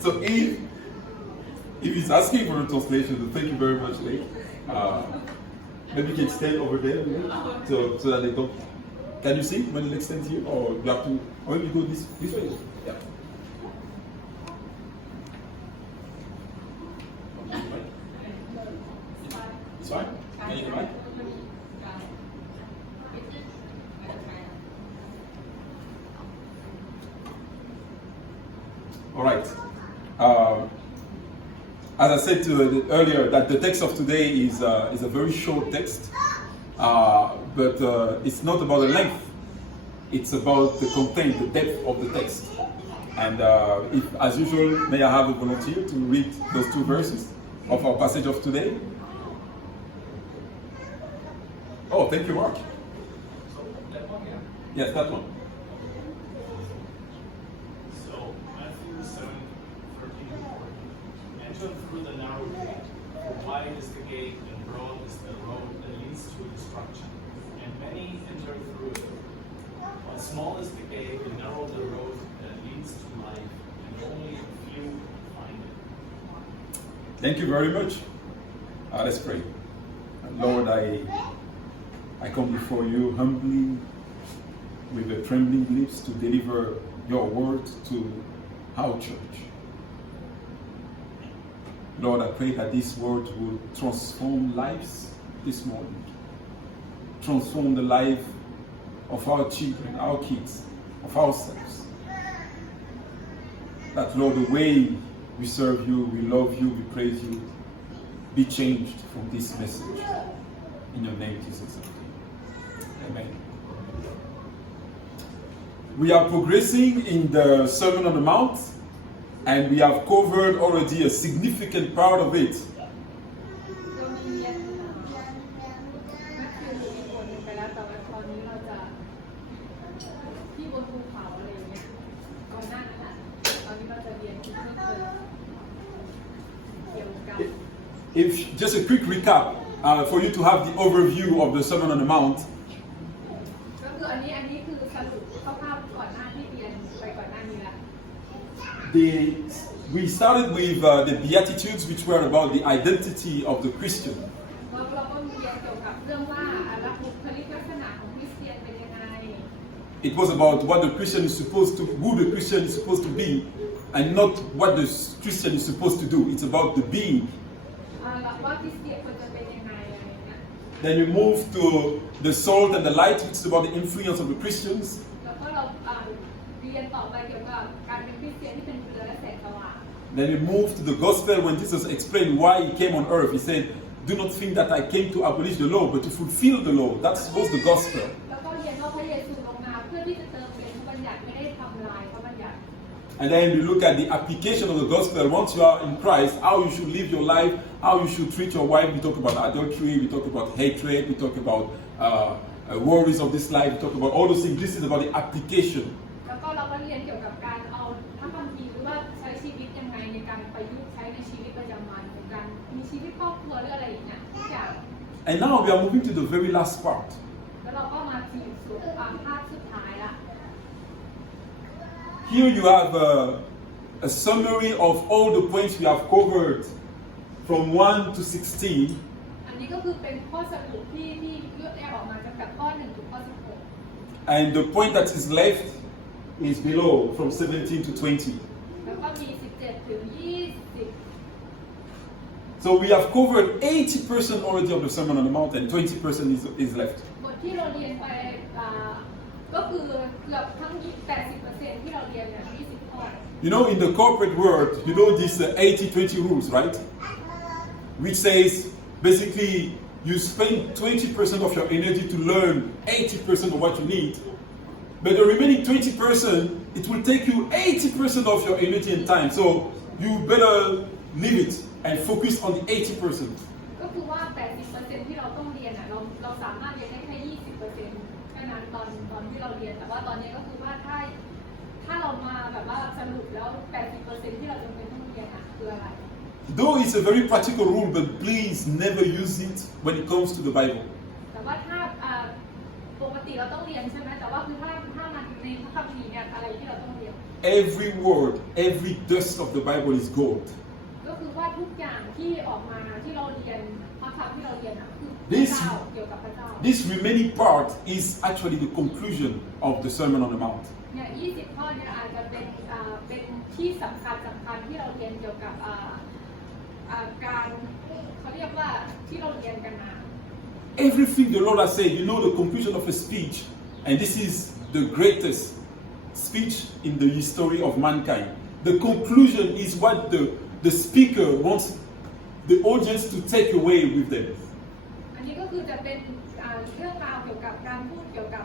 So if he's asking for a translation, then thank you very much, Lake. Maybe you can stand over there, yeah? So that they don't. Can you see when Lake stands here, or you have to, or you go this way? Yeah. It's fine. Can you go right? All right. As I said earlier, that the text of today is a very short text, but it's not about the length. It's about the content, the depth of the text. And if, as usual, may I have a volunteer to read those two verses of our passage of today? Oh, thank you, Mark. Yes, that one. Through the narrow gate, for wide is the gate and broad is the road that leads to destruction, and many enter through it. But small is the gate and narrow the road that leads to life, and only a few find it. Thank you very much. Let's pray. Lord, I come before you humbly with a trembling lips to deliver your word to our church. Lord, I pray that this word will transform lives this morning. Transform the life of our children, our kids, of ourselves. That, Lord, the way we serve you, we love you, we praise you, be changed from this message. In your name, Jesus. Amen. We are progressing in the Sermon on the Mount, and we have covered already a significant part of it. If just a quick recap for you to have the overview of the Sermon on the Mount. We started with the Beatitudes, which were about the identity of the Christian. It was about what the Christian is supposed to, who the Christian is supposed to be, and not what the Christian is supposed to do. It's about the being. Then you move to the salt and the light, which is about the influence of the Christians. Then we move to the gospel when Jesus explained why he came on earth. He said, do not think that I came to abolish the law, but to fulfill the law. That was the gospel. And then we look at the application of the gospel. Once you are in Christ, how you should live your life, how you should treat your wife. We talk about adultery, we talk about hatred, we talk about worries of this life, we talk about all those things. This is about the application. And now we are moving to the very last part. Here you have a summary of all the points we have covered from 1 to 16. And the point that is left is below, from 17 to 20. So we have covered 80% already of the Sermon on the Mount, and 20% is left. You know, in the corporate world, you know this 80-20 rules, right? Which says, basically, you spend 20% of your energy to learn 80% of what you need. But the remaining 20%, it will take you 80% of your energy and time. So you better leave it and focus on the 80%. Though it's a very practical rule, but please never use it when it comes to the Bible. every word, every dust of the Bible is gold. ก็คือว่าทุกอย่างที่ออกมาที่เราเรียนพระธรรมที่เราเรียนนะคือพระ This เจ้าเกี่ยวกับพระเจ้า this remaining part is actually the conclusion of the Sermon on the Mount. เนี่ย20 ข้อเนี่ยอาจจะเป็นที่สำคัญที่เราเรียนเกี่ยวกับการเขาเรียกว่าที่เราเรียนกันมา Everything the Lord has said, you know, the conclusion of a speech, and this is the greatest speech in the history of mankind. The conclusion is what the speaker wants the audience to take away with them. อันนี้ก็คือจะเป็นเรื่องราวเกี่ยวกับการพูดเกี่ยวกับ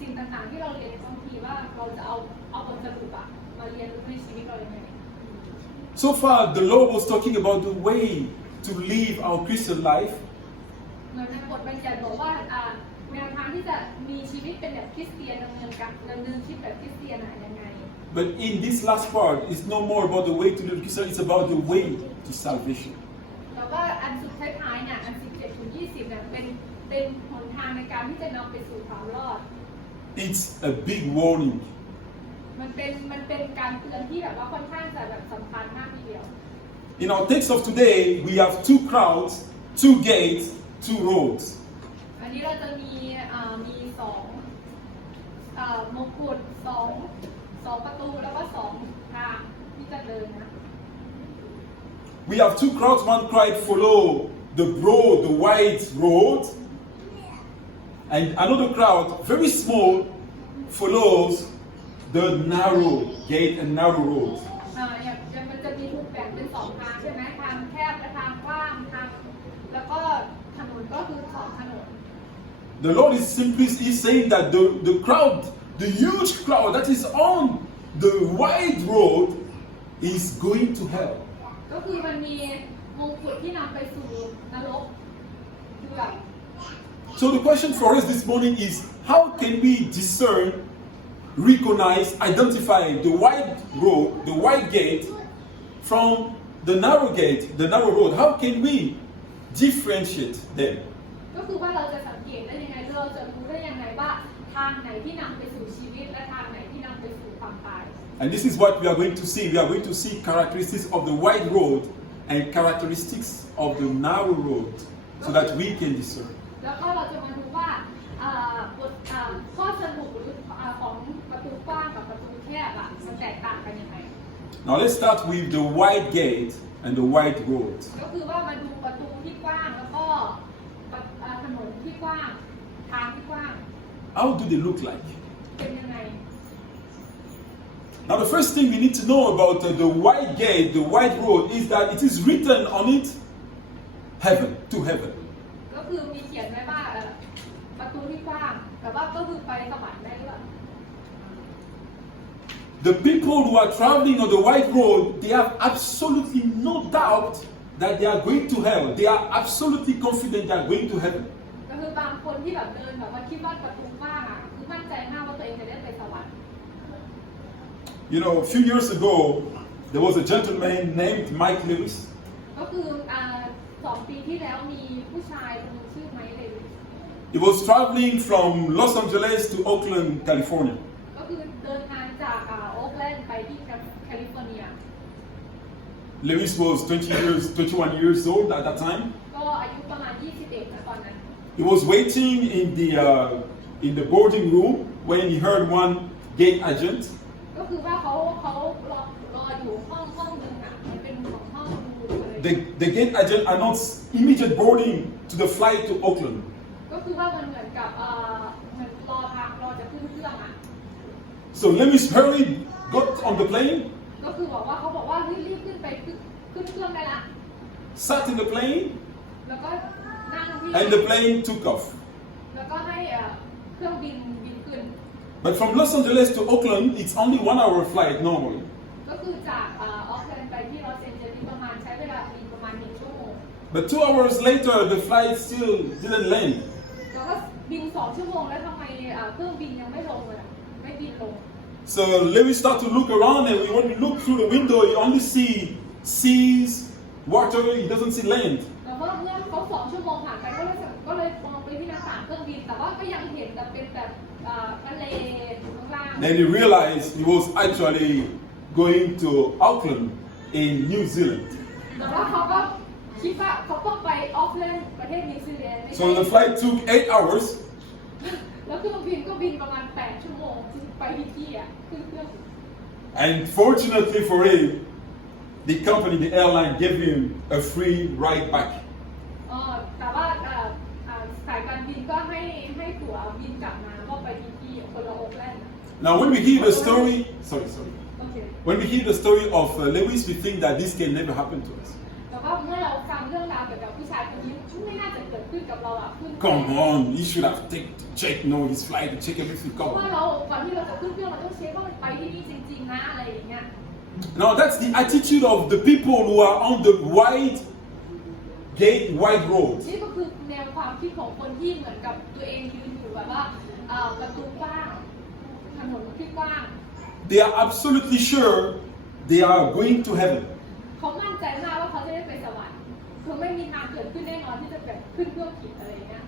สิ่งต่างๆที่เราเรียนในบางทีว่าเราจะเอาบทสรุปมาเรียนรู้ในชีวิตเรายังไง So far, the Lord was talking about the way to live our Christian life. เหมือนในบทบัญญัติบอกว่าแนวทางที่จะมีชีวิตเป็นแบบคริสเตียนดำเนินชีวิตแบบคริสเตียนยังไง But in this last part, it's no more about the way to live Christian, it's about the way to salvation. แต่ว่าอันสุดท้ายๆเนี่ยอัน17 ถึง 20เนี่ยเป็นหนทางในการที่จะนำไปสู่ความรอด It's a big warning. มันเป็นการเตือนที่แบบว่าค่อนข้างจะแบบสำคัญมากทีเดียว In our text of today, we have two crowds, two gates, two roads. อันนี้เราจะมีสองมงกุฎสองประตูแล้วก็สองทางที่จะเดินนะ We have two crowds, one crowd follow the broad, the wide road, and another crowd, very small, follows the narrow gate and narrow road. อย่างมันจะมีถูกแบ่งเป็นสองทางใช่ไหมทางแคบและทางกว้างแล้วก็ถนนก็คือสองถนน The Lord is simply saying that the crowd, the huge crowd that is on the wide road is going to hell. ก็คือมันมีมงกุฎที่นำไปสู่นรกเดือด So the question for us this morning is, how can we discern, recognize, identify the wide road, the wide gate from the narrow gate, the narrow road? How can we differentiate them? ก็คือว่าเราจะสังเกตได้ยังไงเราจะรู้ได้ยังไงว่าทางไหนที่นำไปสู่ชีวิตและทางไหนที่นำไปสู่ความตาย And this is what we are going to see. We are going to see characteristics of the wide road and characteristics of the narrow road so that we can discern. แล้วก็เราจะมาดูว่าข้อสรุปหรือของประตูกว้างกับประตูแคบมันแตกต่างกันยังไง Now let's start with the wide gate and the wide road. ก็คือว่ามาดูประตูที่กว้างแล้วก็ถนนที่กว้างทางที่กว้าง How do they look like? เป็นยังไง Now the first thing we need to know about the wide gate, the wide road, is that it is written on it, heaven, to heaven. ก็คือมีเขียนไว้ว่าประตูที่กว้างแต่ว่าก็คือไปสวรรค์ได้ด้วย The people who are traveling on the wide road, they have absolutely no doubt that they are going to hell. They are absolutely confident they are going to heaven. ก็คือบางคนที่แบบเดินแบบว่าคิดว่าประตูกว้างคือมั่นใจมากว่าตัวเองจะได้ไปสวรรค์ You know, a few years ago, there was a gentleman named Mike Lewis. ก็คือ2 ปีที่แล้วมีผู้ชายคนนึงชื่อไมค์เลวิส He was traveling from Los Angeles to Oakland, California. ก็คือเดินทางจากโอ๊คแลนด์ไปที่แคลิฟอร์เนีย Lewis was 21 years old at that time. ก็อายุประมาณ21นะตอนนั้น He was waiting in the boarding room when he heard one gate agent. ก็คือว่าเขารออยู่ห้องนึงมันเป็นของห้องดูเลย The gate agent announced immediate boarding to the flight to Oakland. ก็คือว่ามันเหมือนกับเหมือนรอจะขึ้นเครื่อง So Lewis hurried, got on the plane, ก็คือบอกว่าเฮ้ยรีบขึ้นไปขึ้นเครื่องได้ละ sat in the plane, แล้วก็นั่งที่ and the plane took off. แล้วก็ให้เครื่องบินขึ้น But from Los Angeles to Oakland, it's only 1 hour flight normally. ก็คือจากออกแลนด์ไปที่ลอสแอนเจลิสใช้เวลาบินประมาณ1 ชั่วโมง But 2 hours later, the flight still didn't land. แล้วก็บิน2 ชั่วโมงแล้วทำไมเครื่องบินยังไม่ลงเลยไม่บินลง So Lewis started to look around, and when he looked through the window, he only see seas, water. He doesn't see land. แล้วก็เมื่อเขา2 ชั่วโมงผ่านไปก็เลยมองไปที่หน้าต่างเครื่องบินแต่ว่าก็ยังเห็นแต่เป็นแบบ ทะเลอยู่ข้างล่าง Then he realized he was actually going to Auckland in New Zealand. แต่ว่าเขาก็คิดว่าเขาต้องไปออคแลนด์ประเทศนิวซีแลนด์ไม่ใช่ So the flight took 8 hours. แล้วเครื่องบินก็บินประมาณ8 ชั่วโมงไปที่อ่ะขึ้นเครื่อง And fortunately for him, the company, the airline, gave him a free ride back. แต่ว่าสายการบินก็ให้ตั๋วบินกลับมาก็ไปที่คนละออคแลนด์ Now, when we hear the story, Okay. when we hear the story of Lewis, we think that this can never happen to us. แต่ว่าเมื่อเราฟังเรื่องราวเกี่ยวกับผู้ชายคนนี้ไม่น่าจะเกิดขึ้นกับเราอ่ะขึ้น Come on, he should have checked his flight and check everything. เพราะ Come ว่า on. เราก่อนที่เราจะขึ้นเครื่องเราต้องเช็คว่ามันไปที่นี่จริงๆนะอะไรอย่างเงี้ย Now, that's the attitude of the people who are on the wide gate, wide road. นี่ก็คือแนวความคิดของคนที่เหมือนกับตัวเองยืนอยู่แบบว่าประตูกว้างถนนที่กว้าง They are absolutely sure they are going to heaven. เขามั่นใจมากว่าเขาจะได้ไปสวรรค์คือไม่มีทางเกิดขึ้นแน่นอนที่จะแบบขึ้นเครื่องผิดอะไรอย่างเงี้ย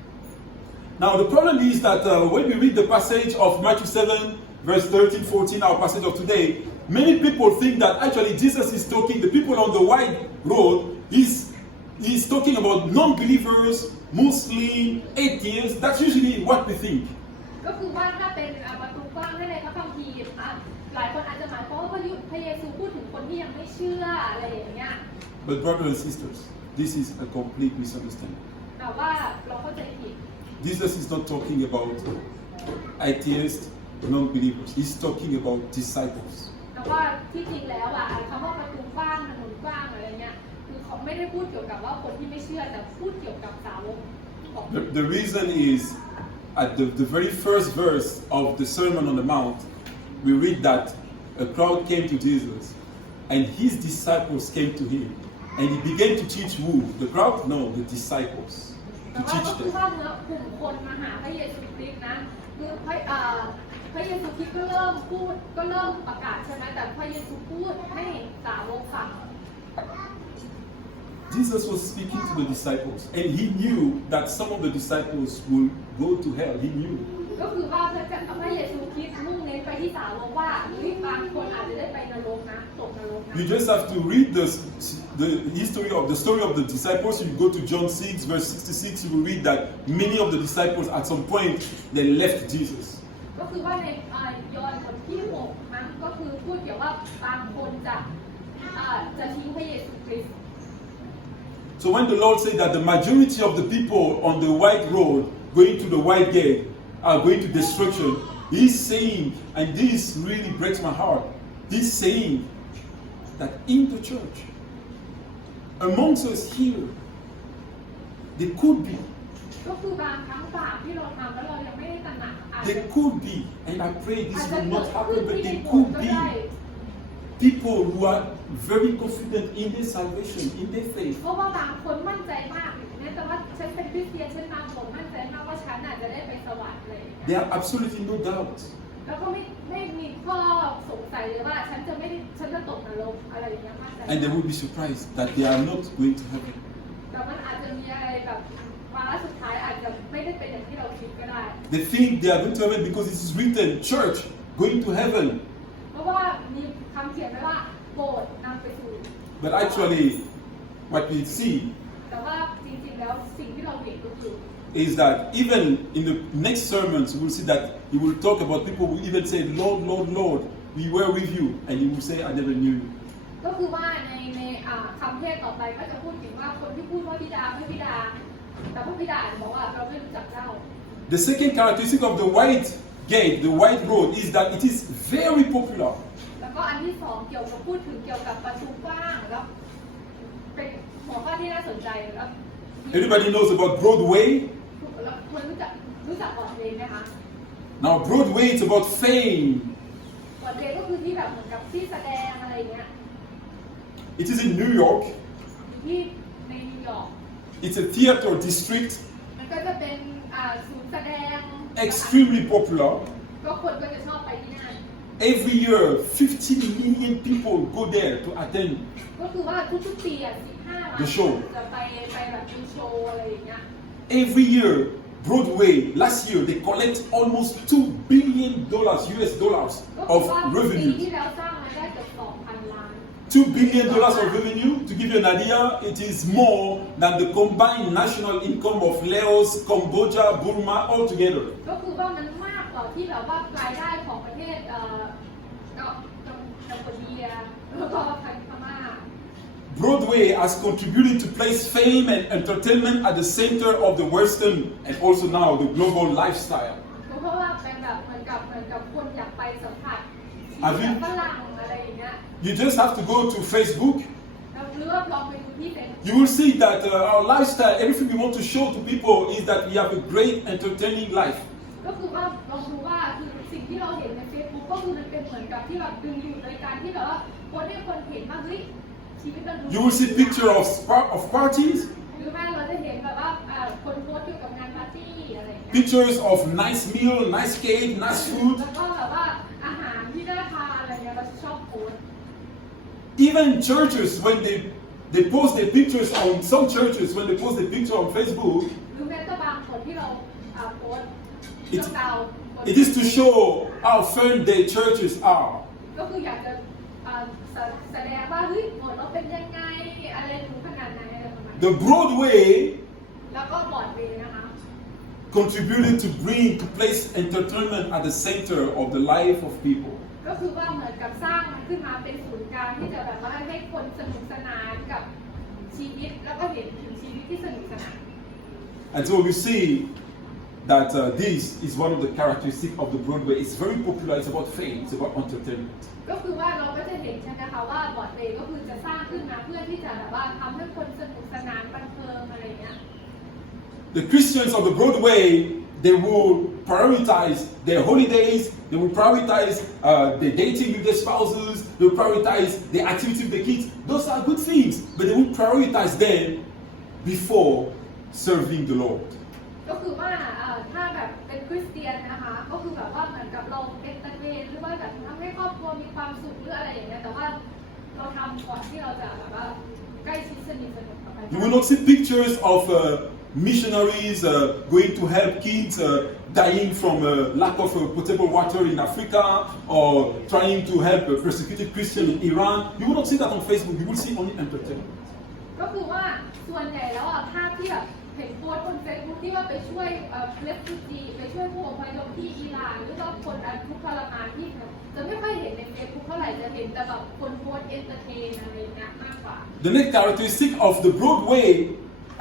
Now, the problem is that when we read the passage of Matthew 7, verse 13, 14, our passage of today, many people think that actually Jesus is talking, the people on the wide road, he's talking about non-believers, Muslim, atheists. That's usually what we think. ก็คือว่าถ้าเป็นประตูกว้างในพระคัมภีร์หลายคนอาจจะหมายความว่าพระเยซูพูดถึงคนที่ยังไม่เชื่ออะไรอย่างเงี้ย But brothers and sisters, this is a complete misunderstanding. แต่ว่าเราเข้าใจผิด Jesus is not talking about atheists, non-believers. He's talking about disciples. แต่ว่าที่จริงแล้วคำว่าประตูกว้างถนนกว้างอะไรเงี้ยคือเขาไม่ได้พูดเกี่ยวกับว่าคนที่ไม่เชื่อแต่พูดเกี่ยวกับสาวกของ The reason is at the very first verse of the Sermon on the Mount, we read that a crowd came to Jesus and his disciples came to him and he began to teach who? The crowd? No, the disciples. แต่ To ว่า teach ก็คือ them. ว่าเมื่อกลุ่มคนมาหาพระเยซูคริสต์นะคือพระเยซูคริสต์ก็เริ่มพูดก็เริ่มประกาศใช่ไหมแต่พระเยซูพูดให้สาวกฟัง Jesus was speaking to the disciples and he knew that some of the disciples will go to hell. He knew. ก็คือว่าพระเยซูคริสต์มุ่งเน้นไปที่สาวกว่าบางคนอาจจะได้ไปนรกนะตกนรกนะ You just have to read the story of the disciples. You go to John 6, verse 66, you will read that many of the disciples at some point they left Jesus. ก็คือว่าในยอห์นบทที่6นั้นก็คือพูดเกี่ยวว่าบางคนจะทิ้งพระเยซูคริสต์ So when the Lord said that the majority of the people on the wide road going to the wide gate are going to destruction, he's saying, and this really breaks my heart, he's saying that in the church, amongst us here, there could be, ก็คือบางครั้งบาปที่เราทำแล้วเรายังไม่ได้ตระหนักอาจจะ there could be, and I pray อา this จจะ will เกิ not ด happen, ขึ้น but ที่ใน there โบสถ์ could ก็ be ได้ people who are very confident in their salvation, in their faith. เพราะว่าบางคนมั่นใจมากเนี่ยแต่ว่าฉันเป็นคริสเตียนฉันบางคนมั่นใจมากว่าฉันอาจจะได้ไปสวรรค์เลย There are absolutely no doubt. แล้วก็ไม่มีข้อสงสัยเลยว่าฉันจะตกนรกอะไรอย่างเงี้ยมั่นใจ And they will be surprised that they are not going to heaven. แต่มันอาจจะมีอะไรแบบวาระสุดท้ายอาจจะไม่ได้เป็นอย่างที่เราคิดก็ได้ They think they are going to heaven because it is written, church, going to heaven. เพราะว่ามีคำเขียนไว้ว่าโบสถ์นำไปสู่ But actually, what we see แต่ว่าจริงๆแล้วสิ่งที่เราเห็นก็คือ is that even in the next sermons, we will see that he will talk about people who even say, Lord, Lord, Lord, we were with you. And he will say, I never knew you. ก็คือว่าในคำเทศต่อไปก็จะพูดถึงว่าคนที่พูดว่าบิดาพระบิดาแต่พระบิดาอาจจะบอกว่าเราไม่รู้จักเจ้า The second characteristic of the white gate, the white road, is that it is very popular. แล้วก็อันที่สองเกี่ยวกับพูดถึงเกี่ยวกับประตูกว้างแล้วเป็นหัวข้อที่น่าสนใจแล้ว Everybody knows about Broadway. แล้วคนรู้จักบอร์ดเวย์ไหมคะ Now, Broadway is about fame. บอร์ดเวย์ก็คือที่แบบเหมือนกับที่แสดงอะไรอย่างเงี้ย It is in New York. ที่ในนิวยอร์ก It's a theater district, มันก็จะเป็นศูนย์แสดง extremely popular. ก็คนก็จะชอบไปที่นั่น Every year, 15 million people go there to attend. ก็คือว่าทุกๆปี15 ล้าน The show. จะไปแบบดูโชว์อะไรอย่างเงี้ย Every year, Broadway, last year, they collect almost $2 billion US dollars ก็คือ of ว่าปี revenue. ที่แล้วสร้างรายได้เกือบ 2,000 ล้าน $2 billion of revenue, to give you an idea, it is more than the combined national income of Laos, Cambodia, Burma all together. ก็คือว่ามันมากกว่าที่แบบว่ารายได้ของประเทศกัมพูชาแล้วก็พม่า Broadway has contributed to place fame and entertainment at the center of the Western and also now the global lifestyle. เพราะว่าเป็นแบบเหมือนกับคนอยากไปสัมผัสชีวิตฝรั่งอะไรอย่างเงี้ย You just have to go to Facebook. หรือว่าลองไปดูที่เป็น You will see that our lifestyle, everything we want to show to people is that we have a great entertaining life. ก็คือว่าลองดูว่าคือสิ่งที่เราเห็นใน Facebook ก็คือมันเป็นเหมือนกับที่แบบดึงดูดโดยการที่แบบว่าคนให้คนเห็นว่าเฮ้ยชีวิตมันดู You will see picture of parties, หรือไม่เราจะเห็นแบบว่าคนโพสต์เกี่ยวกับงานปาร์ตี้อะไรอย่างเงี้ย pictures of nice meal, nice cake, nice food. แล้วก็แบบว่าอาหารที่น่าทานอะไรเงี้ยเราชอบโพสต์ Even churches, when they post their pictures on some churches, when they post their picture on Facebook, หรือแม้แต่บางคนที่เราโพสต์เรื่องราว it is to show how fun their churches are. ก็คืออยากจะแสดงว่าเฮ้ยโบสถ์เราเป็นยังไงอะไรถึงขนาดไหนอะไรประมาณนี้ The Broadway แล้วก็บอร์ดเวย์นะคะ contributed to place entertainment at the center of the life of people. ก็คือว่าเหมือนกับสร้างมันขึ้นมาเป็นศูนย์กลางที่จะแบบว่าให้คนสนุกสนานกับชีวิตแล้วก็เห็นถึงชีวิตที่สนุกสนาน And so we see that this is one of the characteristics of the Broadway. It's very popular. It's about fame. It's about entertainment. ก็คือว่าเราก็จะเห็นใช่ไหมคะว่าบอร์ดเวย์ก็คือจะสร้างขึ้นมาเพื่อที่จะแบบว่าทำให้คนสนุกสนานบันเทิงอะไรเงี้ย The Christians of the Broadway, they will prioritize their holidays. They will prioritize their dating with their spouses. They will prioritize their activity with the kids. Those are good things, but they will prioritize them before serving the Lord. ก็คือว่าถ้าแบบเป็นคริสเตียนนะคะก็คือแบบว่าเหมือนกับเราเอนเตอร์เทนหรือว่าแบบทำให้ครอบครัวมีความสุขหรืออะไรอย่างเงี้ยแต่ว่าเราทำก่อนที่เราจะแบบว่าใกล้ชิดสนิทสนมกับพระ You เจ้า will not see pictures of missionaries going to help kids dying from lack of potable water in Africa or trying to help persecuted Christians in Iran. You will not see that on Facebook. You will see only entertainment. ก็คือว่าส่วนใหญ่แล้วภาพที่แบบเห็นโพสต์บนเฟซบุ๊กที่ว่าไปช่วยเลฟฟูจีไปช่วยผู้อพยพที่อิหร่านหรือว่าคนทุกข์ทรมานที่จะไม่ค่อยเห็นในเฟซบุ๊กเท่าไหร่จะเห็นแต่แบบคนโพสต์เอนเตอร์เทนอะไรอย่างเงี้ยมากกว่า The next characteristic of the Broadway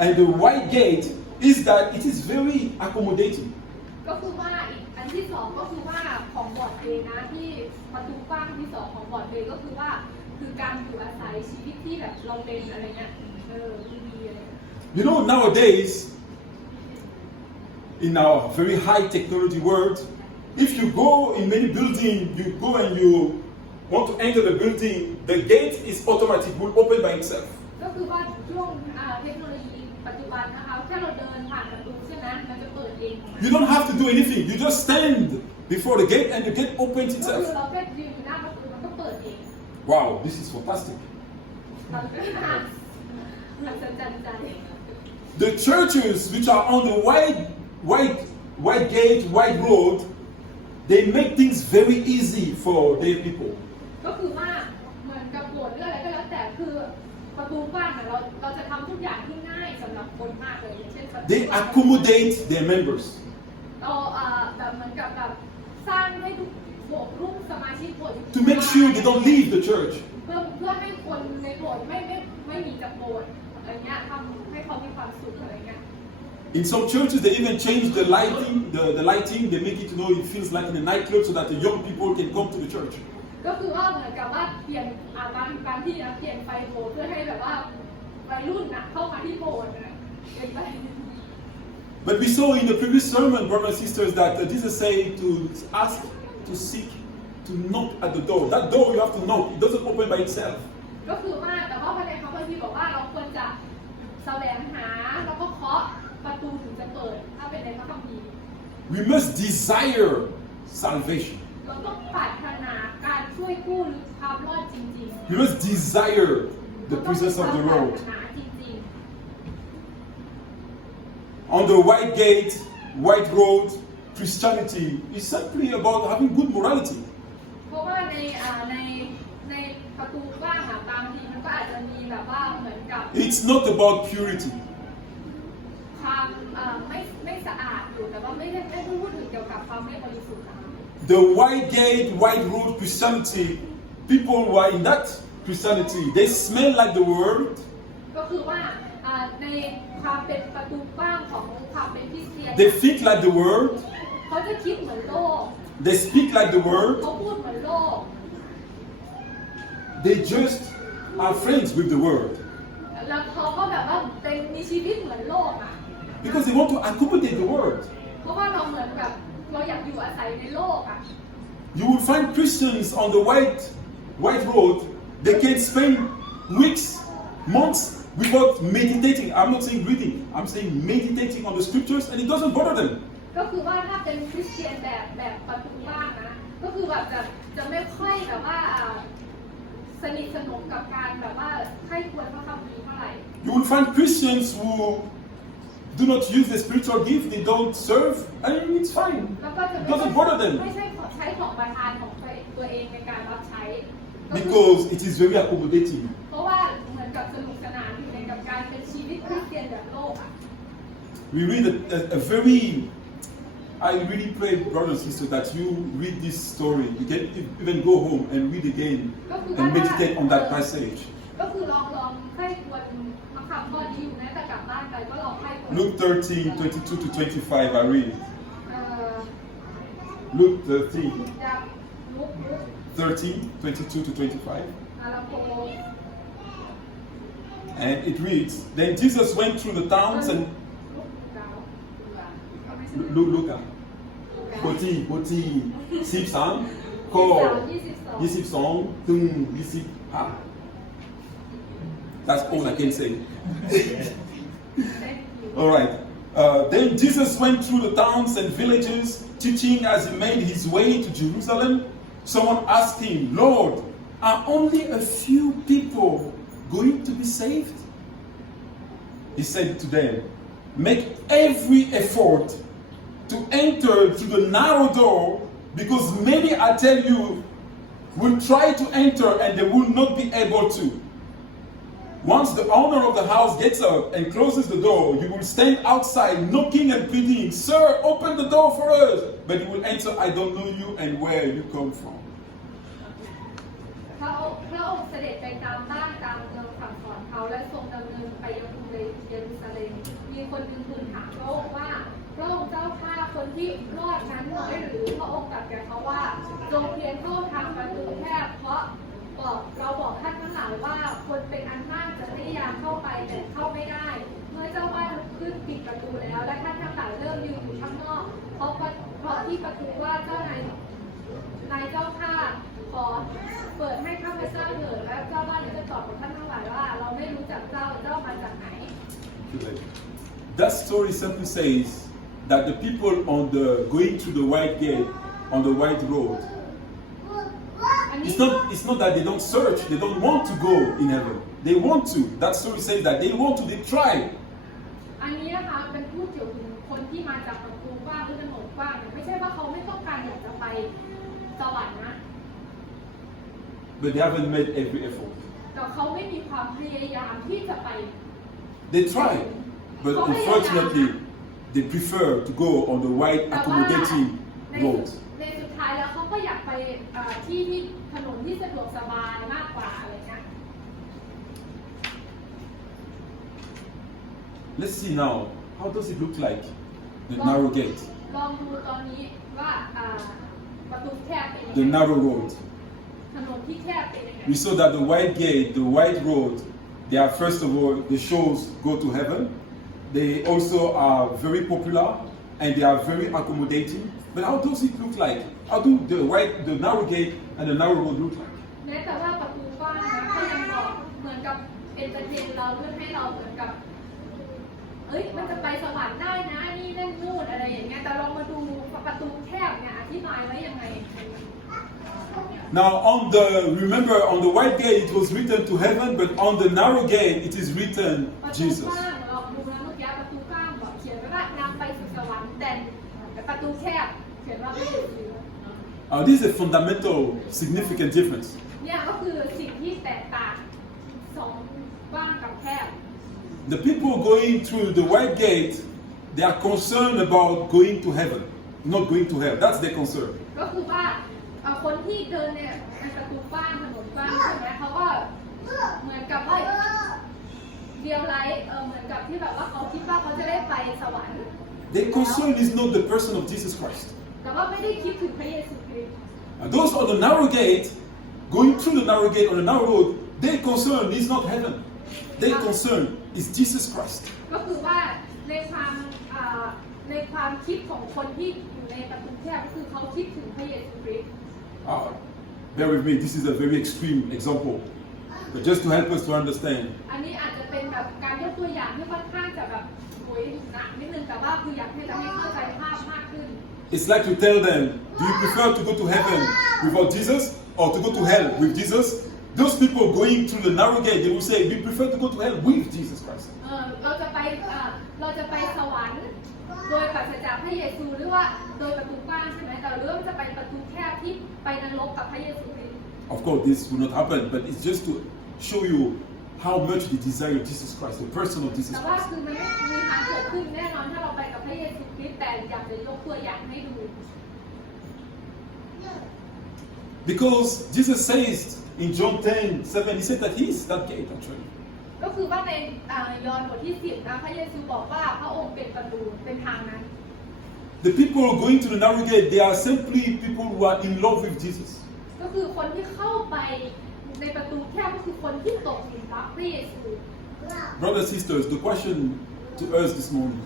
and the White Gate is that it is very accommodating. ก็คือว่าอีกอันที่สองก็คือว่าของบอร์ดเวย์นะที่ประตูกว้างที่สองของบอร์ดเวย์ก็คือว่าคือการอยู่อาศัยชีวิตที่แบบเราเป็นอะไรเงี้ยที่ดีอะไร You know, nowadays, in our very high technology world, if you go in many buildings, you go and you want to enter the building, the gate is automatic, will open by itself. ก็คือว่าช่วงเทคโนโลยีปัจจุบันนะคะแค่เราเดินผ่านประตูใช่ไหมมันจะเปิดเอง You don't have to do anything. You just stand before the gate and the gate opens ก็คือ itself. เราแค่ยืนอยู่หน้าประตูมันก็เปิดเอง Wow, this is fantastic. เราก็มันจะจันใจ The churches which are on the wide gate, wide road, they make things very easy for their people. ก็คือว่าเหมือนกับโบสถ์หรืออะไรก็แล้วแต่คือประตูกว้างเราจะทำทุกอย่างที่ง่ายสำหรับคนมากเลยอย่างเช่นประตู They accommodate their members. เราแบบเหมือนกับแบบสร้างให้ทุกโบสถ์รุ่นสมาชิกโบสถ์ To make sure they don't leave the church. เพื่อให้คนในโบสถ์ไม่หนีจากโบสถ์อะไรเงี้ยทำให้เขามีความสุขอะไรเงี้ย In some churches, they even change the lighting. The lighting, they make it it feels like in a nightclub, so that the young people can come to the church. ก็คือว่าเหมือนกับว่าเปลี่ยนบางที่นะเปลี่ยนไฟโบสถ์เพื่อให้แบบว่าวัยรุ่นเข้ามาที่โบสถ์นะเป็นไป But we saw in the previous sermon, brothers and sisters, that Jesus said to ask, to seek, to knock at the door. That door you have to knock. It doesn't open by itself. ก็คือว่าแต่ว่าพระในพระคัมภีร์บอกว่าเราควรจะแสวงหาแล้วก็เคาะประตูถึงจะเปิดถ้าเป็นในพระคัมภีร์ We must desire salvation. เราต้องปรารถนาการช่วยกู้หรือความรอดจริงๆ We must desire the presence of the เรา Lord. ต้องปรารถนาจริง On the white gate, white road Christianity is simply about having good morality. เพราะว่าในประตูกว้างบางทีมันก็อาจจะมีแบบว่าเหมือนกับ It's not about purity. ความไม่สะอาดอยู่แต่ว่าไม่ได้พูดถึงเกี่ยวกับความไม่บริสุทธิ์ The white gate, white road Christianity, people who are in that Christianity, they smell like the world. ก็คือว่าในความเป็นประตูกว้างของความเป็นคริสเตียน They think like the world. เขาจะคิดเหมือนโลก They speak like the world. เขาพูดเหมือนโลก They just are friends with the world แล้วเขาก็แบบว่าเป็นมีชีวิตเหมือนโลกอ่ะ because they want to accommodate the world. เพราะว่าเราเหมือนแบบเราอยากอยู่อาศัยในโลกอ่ะ You will find Christians on the white road. They can spend weeks, months without meditating. I'm not saying reading. I'm saying meditating on the scriptures, and it doesn't bother them. ก็คือว่าถ้าเป็นคริสเตียนแบบประตูบ้านนะก็คือแบบจะไม่ค่อยแบบว่าสนิทสนมกับการแบบว่าใคร่ควรพระคัมภีร์เท่าไหร่ You will find Christians who do not use the spiritual gift. They don't serve, and it's fine. แล้วก็จะ It doesn't bother them ไม่ใช่ใช้ของประทานของตัวเองในการรับใช้ because it is very accommodating. เพราะว่าเหมือนกับสนุกสนานอยู่ในกับการเป็นชีวิตคริสเตียนแบบโลกอ่ะ We read a very. I really pray, brothers and sisters, that you read this story. You can even go home and read again and meditate on that passage. ก็คือลองใคร่ควรมาคำข้อนี้อยู่นะแต่กลับบ้านไปก็ลองใคร่ควร Luke 13, 22 to 25, I read. Luke 13, จากลุก 13, 22 to 25. อาราโป And it reads, Then Jesus went through the towns and... Look at. 13 ข้อ22 ถึง 25 That's all I can say. All right. Then Jesus went through the towns and villages, teaching as he made his way to Jerusalem. Someone asked him, Lord, are only a few people going to be saved? He said to them, make every effort to enter through the narrow door, because many, I tell you, will try to enter and they will not be able to. Once the owner of the house gets up and closes the door, you will stand outside knocking and pleading, Sir, open the door for us. But you will answer, I don't know you and where you come from. พระองค์เสด็จไปตามบ้านตามเมืองสั่งสอนเขาและทรงดำเนินไปยังกรุงเยรูซาเล็มมีคนหนึ่งทูลถามพระองค์ว่าพระองค์เจ้าข้าคนที่รอดนั้นน้อยหรือพระองค์ตรัสแก่เขาว่าจงเพียงเข้าทางประตูแคบเพราะเราบอกท่านทั้งหลายว่าคนเป็นอันมากจะพยายามเข้าไปแต่เข้าไม่ได้เมื่อเจ้าบ้านลุกขึ้นปิดประตูแล้วและท่านทั้งหลายเริ่มยืนอยู่ข้างนอกเพราะที่ประตูว่าเจ้านายเจ้าข้าขอเปิดให้ข้าพเจ้าเถิดและเจ้าบ้านนี้จะตอบกับท่านทั้งหลายว่าเราไม่รู้จักเจ้ามาจากไหน That story simply says that the people on the going to the white gate on the white road, it's not that they don't search, they don't want to go in heaven. They want to. That story says that they want to, they try. อันนี้นะคะเป็นพูดเกี่ยวกับคนที่มาจากประตูกว้างหรือถนนกว้างไม่ใช่ว่าเขาไม่ต้องการอยากจะไปสวรรค์นะ But they haven't made every effort. แต่เขาไม่มีความพยายามที่จะไป They try, but unfortunately, they prefer to go on the white accommodating road. ในสุดท้ายแล้วเขาก็อยากไปที่ถนนที่สะดวกสบายมากกว่าอะไรเงี้ย Let's see now, how does it look like, the narrow gate, ลองดูตอนนี้ว่าประตูแคบเป็นยัง the ไง narrow road. ถนนที่แคบเป็นยังไง We saw that the white gate, the white road, they are first of all, the shows go to heaven. They also are very popular and they are very accommodating. But how does it look like? How do the narrow gate and the narrow road look like? แม้แต่ว่าประตูกว้างนะก็ยังบอกเหมือนกับเอนเตอร์เทนเราเพื่อให้เราเหมือนกับมันจะไปสวรรค์ได้นะนี่นั่นนู่นอะไรอย่างเงี้ยแต่ลองมาดูประตูแคบเนี่ยอธิบายไว้ยังไง Now remember on the white gate it was written to heaven, but on the narrow gate it is written ประตู Jesus. กว้างเราดูแล้วเมื่อกี้ประตูกว้างบอกเขียนไว้ว่านำไปสู่สวรรค์แต่ ตูแคบเขียนว่าพระเยซู This is a fundamental, significant difference. เนี่ยก็คือสิ่งที่แตกต่างสองกว้างกับแคบ The people going through the wide gate, they are concerned about going to heaven, not going to hell. That's their concern. ก็คือว่าคนที่เดินเนี่ยในประตูกว้างถนนกว้างใช่ไหมเขาก็เหมือนกับว่าเดียวไลท์เหมือนกับที่แบบว่าเขาคิดว่าเขาจะได้ไปสวรรค์ Their concern is not the person of Jesus Christ. แต่ว่าไม่ได้คิดถึงพระเยซูคริสต์ And those on the narrow gate, going through the narrow gate on the narrow road, their concern is not heaven. Their concern is Jesus Christ. ก็คือว่าในความคิดของคนที่อยู่ในประตูแคบก็คือเขาคิดถึงพระเยซูคริสต์ Bear with me, this is a very extreme example. But just to help us to understand. อันนี้อาจจะเป็นแบบการยกตัวอย่างที่ค่อนข้างจะแบบโวยหนักนิดนึงแต่ว่าคืออยากให้เราให้เข้าใจภาพมากขึ้น It's like to tell them, do you prefer to go to heaven without Jesus or to go to hell with Jesus? Those people going through the narrow gate, they will say, we prefer to go to hell with Jesus Christ. เราจะไปสวรรค์โดยปราศจากพระเยซูหรือว่าโดยประตูกว้างใช่ไหมแต่เริ่มจะไปประตูแคบที่ไปนรกกับพระเยซูคริสต์ Of course, this will not happen, but it's just to show you how much they desire Jesus Christ, the person of Jesus แต่ว่า Christ. คือมันไม่มีทางเกิดขึ้นแน่นอนถ้าเราไปกับพระเยซูคริสต์แต่อยากจะยกตัวอย่างให้ดู Because Jesus says in John 10:7, he said that he is that gate actually. ก็คือว่าในยอห์นบทที่10นะพระเยซูบอกว่าพระองค์เป็นประตูเป็นทางนั้น The people going to the narrow gate, they are simply people who are in love with Jesus. ก็คือคนที่เข้าไปในประตูแคบก็คือคนที่ตกหลุมรักพระเยซู Brothers and sisters, the question to us this morning,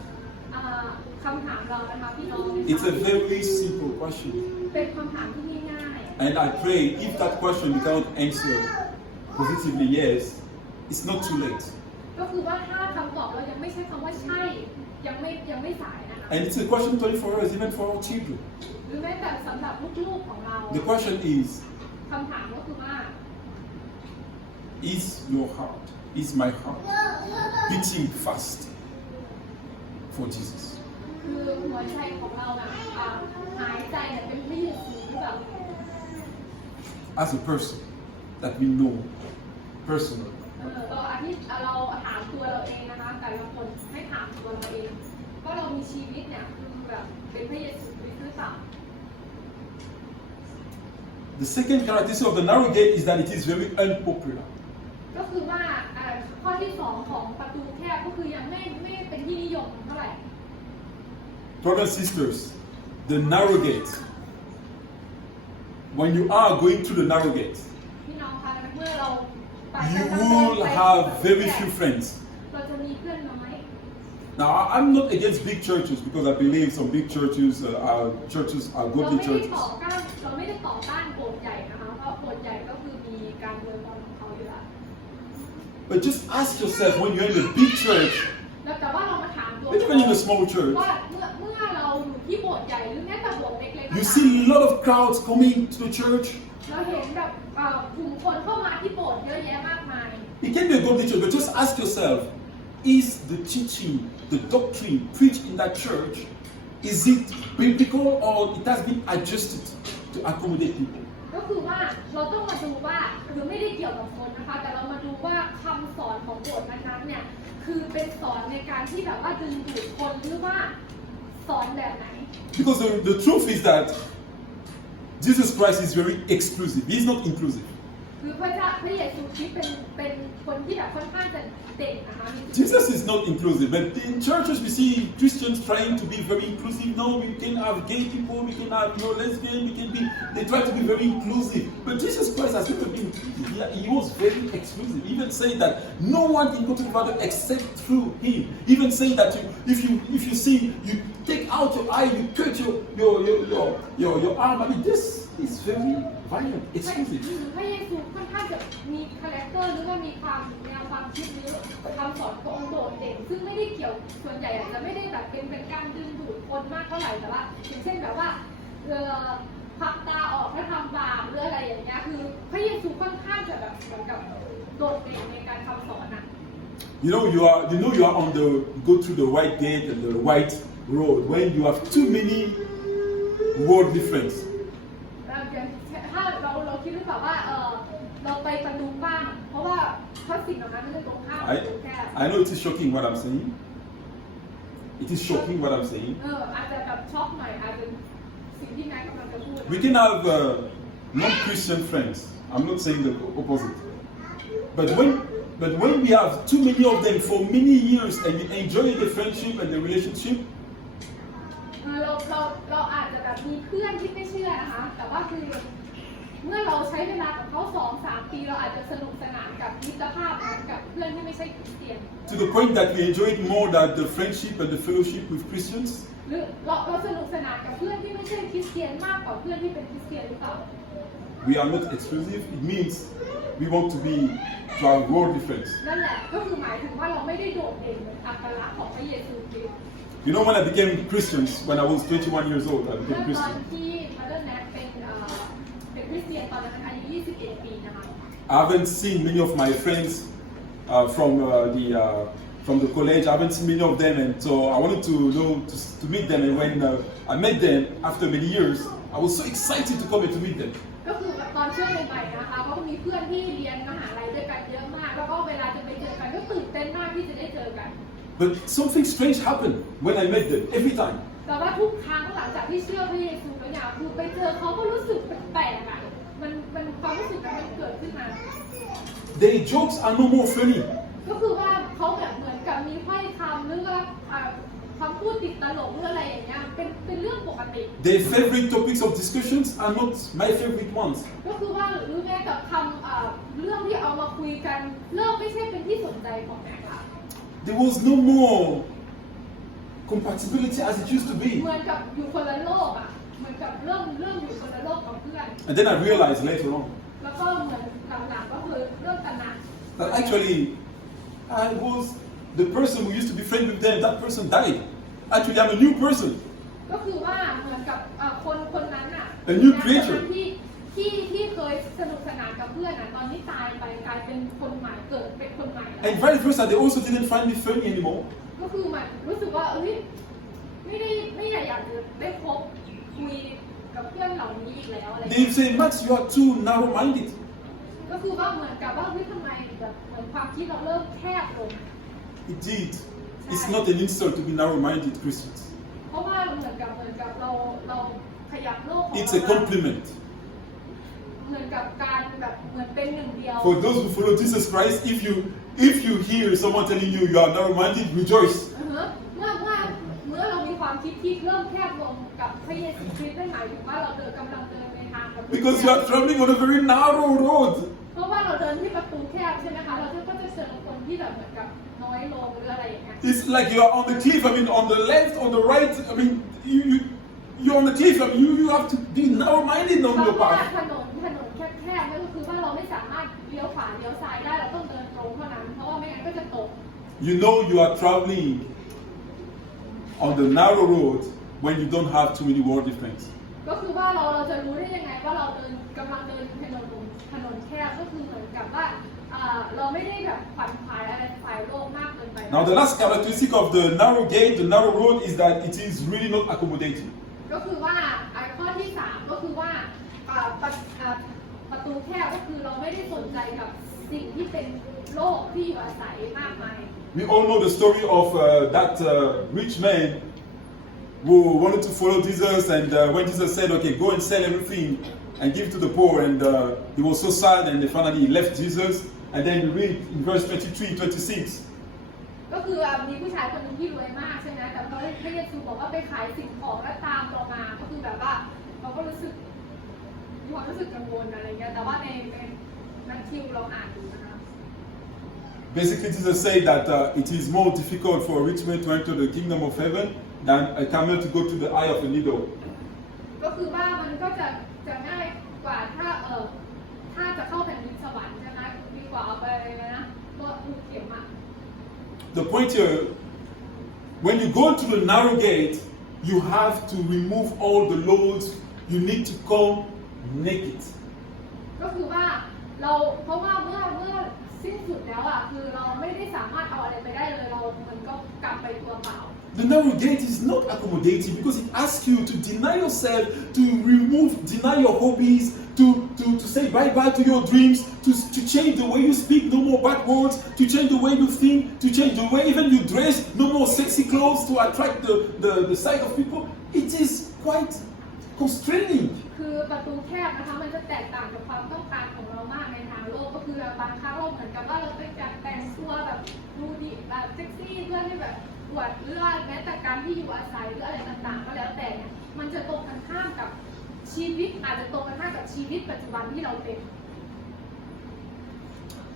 คำถามเรานะคะพี่น้อง it's a very simple question. เป็นคำถามที่ง่าย And I pray if that question you cannot answer positively yes, it's not too late. ก็คือว่าถ้าคำตอบเรายังไม่ใช่คำว่าใช่ยังไม่สายนะคะ And it's a question not only for us, even for our children. หรือแม้แต่สำหรับลูกๆของเรา The question is, คำถามก็คือว่า is your heart, is my heart beating fast for Jesus? คือหัวใจของเราน่ะหายใจเนี่ยเป็นพระเยซูหรือเปล่า As a person that we know personally. เราถามตัวเราเองนะคะแต่ละคนให้ถามตัวเราเองว่าเรามีชีวิตเนี่ยคือแบบเป็นพระเยซูคริสต์หรือเปล่า The second characteristic of the narrow gate is that it is very unpopular. ก็คือว่าข้อที่สองของประตูแคบก็คือยังไม่เป็นที่นิยมเท่าไหร่ Brothers and sisters, the narrow gate. When you are going through the narrow gate, พี่น้องคะเมื่อเราไป you will have very few friends. เราจะมีเพื่อนน้อย Now, I'm not against big churches because I believe some big churches are godly churches. เราไม่ได้ต่อต้านโบสถ์ใหญ่นะคะเพราะโบสถ์ใหญ่ก็คือมีการเดินบอลของเขาอยู่แล้ว But just ask yourself when you're in a big church, แต่ว่าเรามาถามตัว even in a small church, ว่าเมื่อเราอยู่ที่โบสถ์ใหญ่หรือแม้แต่โบสถ์เล็กๆ you see a lot of crowds coming to the church. เราเห็นแบบกลุ่มคนเข้ามาที่โบสถ์เยอะแยะมากมาย It can be a godly church, but just ask yourself, is the teaching, the doctrine preached in that church, is it biblical or it has been adjusted to accommodate people? ก็คือว่าเราต้องมาดูว่าคือไม่ได้เกี่ยวกับคนนะคะแต่เรามาดูว่าคำสอนของโบสถ์นั้นๆเนี่ยคือเป็นสอนในการที่แบบว่าดึงดูดคนหรือว่าสอนแบบไหน Because the truth is that Jesus Christ is very exclusive. He's not inclusive. คือพระเยซูคริสต์เป็นคนที่แบบค่อนข้างจะเด่นนะคะ Jesus is not inclusive, but in churches we see Christians trying to be very inclusive. No, we can have gay people, we can have lesbian, they try to be very inclusive. But Jesus Christ has never been inclusive. He was very exclusive. He even saying that no one can go to the Father except through him. Even saying that if you sin, you take out your eye, you cut your arm. I mean, this is very violent, exclusive. พระเยซูค่อนข้างจะมีคาแรคเตอร์หรือว่ามีความแนวความคิดหรือคำสอนขององค์โดดเด่นซึ่งไม่ได้เกี่ยวส่วนใหญ่อาจจะไม่ได้แบบเป็นการดึงดูดคนมากเท่าไหร่แต่ว่าอย่างเช่นแบบว่าควักตาออกถ้าทำบาปหรืออะไรอย่างเงี้ยคือพระเยซูค่อนข้างจะแบบเหมือนกับโดดเด่นในการคำสอนอ่ะ You go through the white gate and the white road when you have too many worldly friends. ถ้าเราคิดหรือเปล่าว่าเราไปประตูบ้างเพราะว่าสิ่งเหล่านั้นมันจะตรงข้ามแค่ I know it is shocking what I'm saying. It is shocking what I'm saying. อาจจะแบบช็อกหน่อยอาจจะสิ่งที่นายกำลังจะพูด We can have non-Christian friends. I'm not saying the opposite. But when we have too many of them for many years and we enjoy the friendship and the relationship, เราอาจจะแบบมีเพื่อนที่ไม่เชื่อนะคะแต่ว่าคือเมื่อเราใช้เวลากับเขา 2-3 ปีเราอาจจะสนุกสนานกับมิตรภาพนั้นกับเพื่อนที่ไม่ใช่คริสเตียน to the point that we enjoy it more than the friendship and the fellowship with Christians. หรือเราสนุกสนานกับเพื่อนที่ไม่ใช่คริสเตียนมากกว่าเพื่อนที่เป็นคริสเตียนหรือเปล่า We are not exclusive. It means we want to have worldly friends. นั่นแหละก็คือหมายถึงว่าเราไม่ได้โดดเด่นเหมือนอัตลักษณ์ของพระเยซูคริสต์ You know, when I became Christians, when I was 21 years old, I เมื่อ became ตอน Christian. ที่มาเดอร์แนทเป็นคริสเตียนตอนนั้นอายุ 21 ปีนะคะ I haven't seen many of my friends from the college. I haven't seen many of them, and so I wanted to meet them. And when I met them after many years, I was so excited to come and to meet them. ก็คือตอนช่วงใหม่ๆนะคะก็มีเพื่อนที่เรียนมหาลัยด้วยกันเยอะมากแล้วก็เวลาจะไปเจอกันก็ตื่นเต้นมากที่จะได้เจอกัน But something strange happened when I met them. Every time. แต่ว่าทุกครั้งหลังจากที่เชื่อพระเยซูแล้วเนี่ยคือไปเจอเขาก็รู้สึกแปลกๆอ่ะมันความรู้สึกนั้นมันเกิดขึ้นมา Their jokes are no more funny. ก็คือว่าเขาแบบเหมือนกับมีถ้อยคำหรือว่าคำพูดติดตลกหรืออะไรอย่างเงี้ยเป็นเรื่องปกติ Their favorite topics of discussions are not my favorite ones. ก็คือว่าหรือแม้กับคำเรื่องที่เอามาคุยกันเริ่มไม่ใช่เป็นที่สนใจของแม่ค่ะ There was no more compatibility as it used to be. เหมือนกับอยู่คนละโลกอ่ะเหมือนกับเริ่มอยู่คนละโลกกับเพื่อน And then I realized later on แล้วก็เหมือนหลังๆก็คือเริ่มตระหนัก that actually I was the person who used to be friends with them. That person died. Actually, I'm a new person. ก็คือว่าเหมือนกับคนนั้นอ่ะ A new creature. ที่เคยสนุกสนานกับเพื่อนอ่ะตอนนี้ตายไปกลายเป็นคนใหม่เกิดเป็นคนใหม่ And vice versa, they also didn't find me funny anymore. ก็คือมันรู้สึกว่าไม่อยากจะได้พบคุยกับเพื่อนเหล่านี้อีกแล้วอะไร They say, Max, you are too narrow-minded. ก็คือว่าเหมือนกับว่าทำไมแบบเหมือนความคิดเราเริ่มแคบลง Indeed, it's not an insult to be narrow-minded Christians. เพราะว่าเหมือนกับเราขยับโลกของ It's เรา a compliment. เหมือนกับการแบบเหมือนเป็นหนึ่งเดียว For those who follow Jesus Christ, if you hear someone telling you you are narrow-minded, rejoice. เมื่อเรามีความคิดที่เริ่มแคบลงกับพระเยซูคริสต์นั่นหมายถึงว่าเรากำลังเดินในทางกับ Because you are traveling on a very narrow road. เพราะว่าเราเดินที่ประตูแคบใช่ไหมคะเราก็จะเจอคนที่แบบเหมือนกับน้อยลงหรืออะไรอย่างเงี้ย It's like you are on the cliff. I mean, on the left, on the right. I mean, you're on the cliff. I mean, you have to be narrow-minded on เพ your ราะว่า path. ถนนแคบๆนั่นก็คือว่าเราไม่สามารถเลี้ยวขวาเลี้ยวซ้ายได้เราต้องเดินตรงเท่านั้นเพราะว่าไม่งั้นก็จะตก You know you are traveling on the narrow road when you don't have too many worldly friends. ก็คือว่าเราจะรู้ได้ยังไงว่าเรากำลังเดินถนนแคบก็คือเหมือนกับว่าเราไม่ได้แบบฝันฝ่ายอะไรฝ่ายโลกมากเกินไป Now the last characteristic of the narrow gate, the narrow road, is that it is really not accommodating. ก็คือว่าข้อที่ 3 ก็คือว่าประตูแคบก็คือเราไม่ได้สนใจกับสิ่งที่เป็นโลกที่อยู่อาศัยมากมาย We all know the story of that rich man who wanted to follow Jesus, and when Jesus said, "Okay, go and sell everything and give to the poor," and he was so sad, and finally he left Jesus. And then we read in verse 23, 26. ก็คือมีผู้ชายคนหนึ่งที่รวยมากใช่ไหมแต่พระเยซูบอกว่าไปขายสิ่งของแล้วตามเรามาก็คือแบบว่าเราก็รู้สึกมีความรู้สึกกังวลอะไรเงี้ยแต่ว่าในนั้นที่เราอ่านดูนะคะ Basically, Jesus said that it is more difficult for a rich man to enter the kingdom of heaven than a camel to go to the eye of a needle. ก็คือว่ามันก็จะง่ายกว่าถ้าจะเข้าแผ่นดินสวรรค์ใช่ไหมดีกว่าเอาไปเลยนะก็ถูกเข็มอ่ะ The point here, when you go to the narrow gate, you have to remove all the loads. You need to come naked. ก็คือว่าเพราะว่าเมื่อสิ้นสุดแล้วอ่ะคือเราไม่ได้สามารถเอาอะไรไปได้เลยเรามันก็กลับไปตัวเปล่า The narrow gate is not accommodating because it asks you to deny yourself, to deny your hobbies, to say bye-bye to your dreams, to change the way you speak, no more bad words, to change the way you think, to change the way even you dress, no more sexy clothes to attract the sight of people. It is quite constraining. คือประตูแคบนะคะมันจะแตกต่างกับความต้องการของเรามากในทางโลกก็คือบางครั้งเราเหมือนกับว่าเราต้องการแต่งตัวแบบดูดีแบบเซ็กซี่เพื่อที่แบบอวดหรือว่าแม้แต่การที่อยู่อาศัยหรืออะไรต่างๆก็แล้วแต่เนี่ยมันจะตรงกันข้ามกับชีวิตอาจจะตรงกันข้ามกับชีวิตปัจจุบันที่เราเป็น